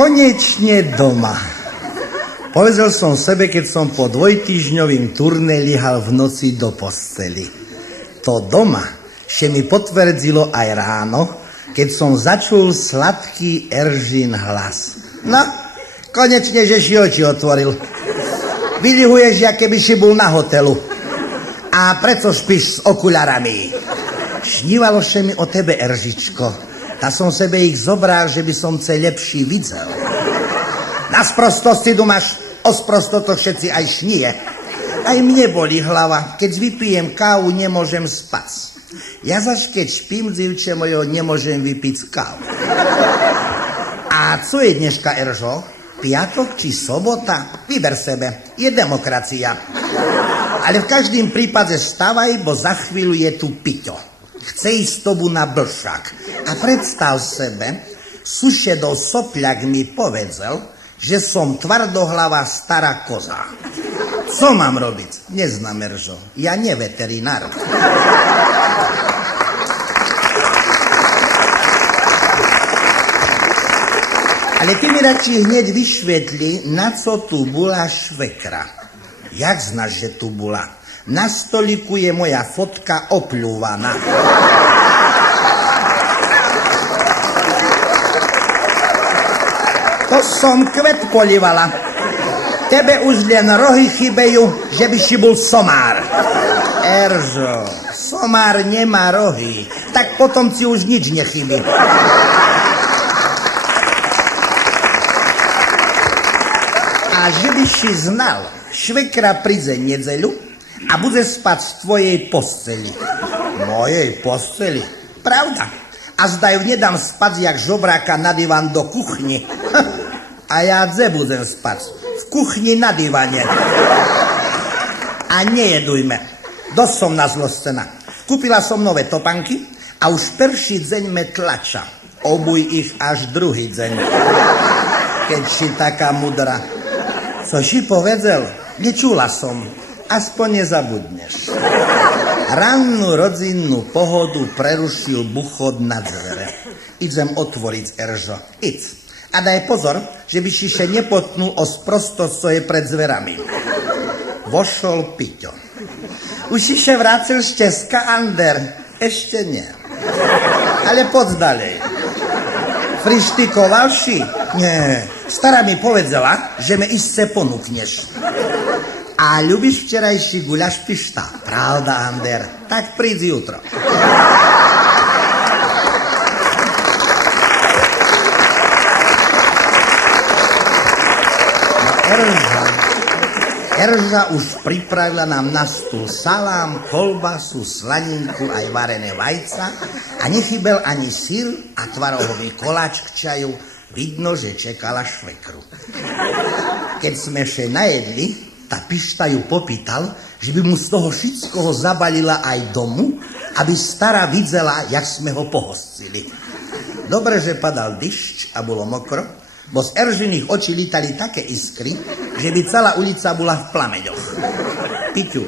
Konečne doma. Povedal som sebe, keď som po dvojtýždňovým turné lihal v noci do posteli. To doma še mi potvrdilo aj ráno, keď som začul sladký Eržin hlas. No, konečne, že si oči otvoril. Vylihuješ, jak keby si bol na hotelu. A preto špíš s okularami. Šnívalo še mi o tebe, Eržičko. Ta som sebe ich zobral, že by som ce lepší videl. Na sprostosti dumáš, o sprosto to všetci aj šnie. Aj mne boli hlava, keď vypijem kávu, nemôžem spať. Ja zaž keď špím, dzivče mojo, nemôžem vypiť kávu. A co je dneška, Eržo? Piatok či sobota? Vyber sebe, je demokracia. Ale v každým prípade vstávaj, bo za chvíľu je tu Piťo. Chce ísť s tobu na Blšák. A predstav sebe, sušedov sopľak mi povedzel, že som tvardohlava stará koza. Co mám robiť? Neznám, Eržo. Ja nie veterinár. Ale ty mi radši hneď vyšvetli, na co tu bola švekra. Jak znaš, že tu bola? Na stoliku je moja fotka opľúvaná. To som kvet polívala. Tebe už len rohy chybejú, že by si bol somár. Eržo, somár nemá rohy, tak potom ti už nič nechybí. A že by si znal, švekra príde nedzeľu a bude spať v tvojej posteli. Mojej posteli? Pravda. A zda ju nedám spať jak žobráka na divan do kuchni. A ja dze budem spať. V kuchni na divane. A nejedujme. Dosť som nazlostená. Kúpila som nové topanky a už prvší deň me tlača. Obuj ich až druhý deň. Keď si taká mudra. Co si povedal? Nečula som. Aspoň nezabudneš. Rannú rodzinnú pohodu prerušil buchod na dvere. Idem otvoriť, Eržo. Iď. A daj pozor, že by si še nepotnul o sprostosť, co je pred dverami. Vošol Piťo. Už si še vrátil z Česka, Ander? Ešte nie. Ale poď ďalej. Frištikoval si? Nie. Stará mi povedala, že me isce ponúkneš. A ľubíš včerajší guľaš pišta? Pravda, Ander? Tak príď jutro. Erža už pripravila nám na stôl salám, kolbasu, slaninku, aj varené vajca a nechybel ani syr a tvarohový koláč k čaju. Vidno, že čekala švekru. Keď sme še najedli, tá pišta ju popýtal, že by mu z toho všetkoho zabalila aj domu, aby stará videla, jak sme ho pohostili. Dobre, že padal dyšť a bolo mokro, bo z Eržiných očí lítali také iskry, že by celá ulica bola v plameňoch. Piťu,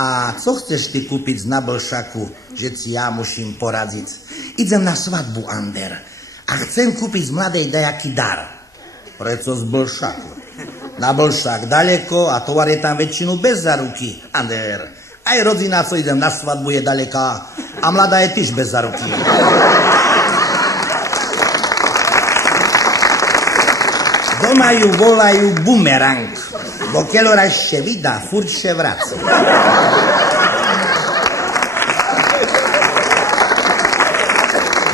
a co chceš ty kúpiť na Blšaku, že si ja musím poradiť? Idem na svadbu, Ander. A chcem kúpiť z mladej dajaký dar. Preco z Blšaku? Na Blšak daleko a tovar je tam väčšinu bez záruky. Ander, aj rodina, co idem na svadbu, je daleká a mladá je tiež bez záruky. Doma ju volajú bumerang, bo keď raz še vydá, furt še vrací.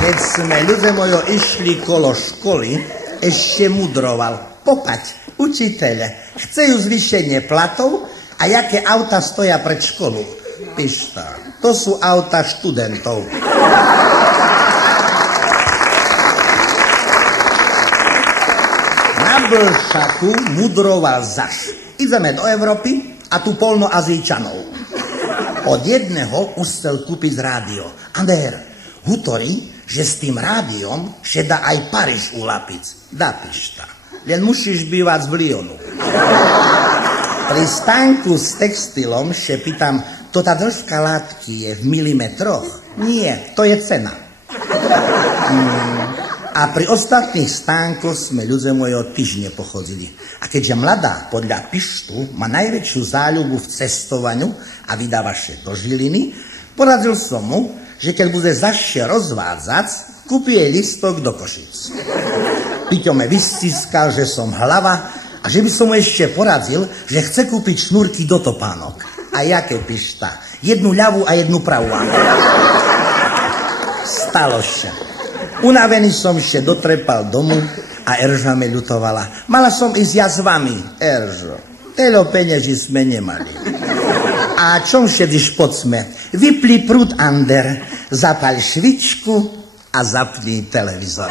Keď sme, ľudia mojo, išli kolo školy, ešte mudroval. Popaď, učiteľe, chcejú zvýšenie platov a jaké auta stoja pred školu. Pišta, to sú auta študentov. Na Blšaku mudroval zaš. Ideme do Európy a tu polno Azijčanov. Od jedného už chcel kúpiť rádio. Ander, hutorí, že s tým rádiom še dá aj Paríž ulapiť. Dá, pišta. Len musíš bývať z Lyonu. Pri stánku s textilom še pýtam, to tá dĺžka látky je v milimetroch? Nie, to je cena. A pri ostatných stánkoch sme, ľudia moje, od týždne pochodili. A keďže mladá podľa Pištu má najväčšiu záľubu v cestovaniu a vydáva sa do Žiliny, poradil som mu, že keď bude zašie rozvádzať, kúpi jej listok do Košic. Piťo me vysciskal, že som hlava a že by som mu ešte poradil, že chce kúpiť šnúrky do topánok. A jaké, Pišta? Jednu ľavú a jednu pravú. Stalo sa. Unavený som še dotrepal domu a Erža me ľutovala. Mala som ísť ja s vami, Eržo. Telo peňaží sme nemali. A čom šediš pod sme? Vypli prúd under, zapal švičku a zapni televízor.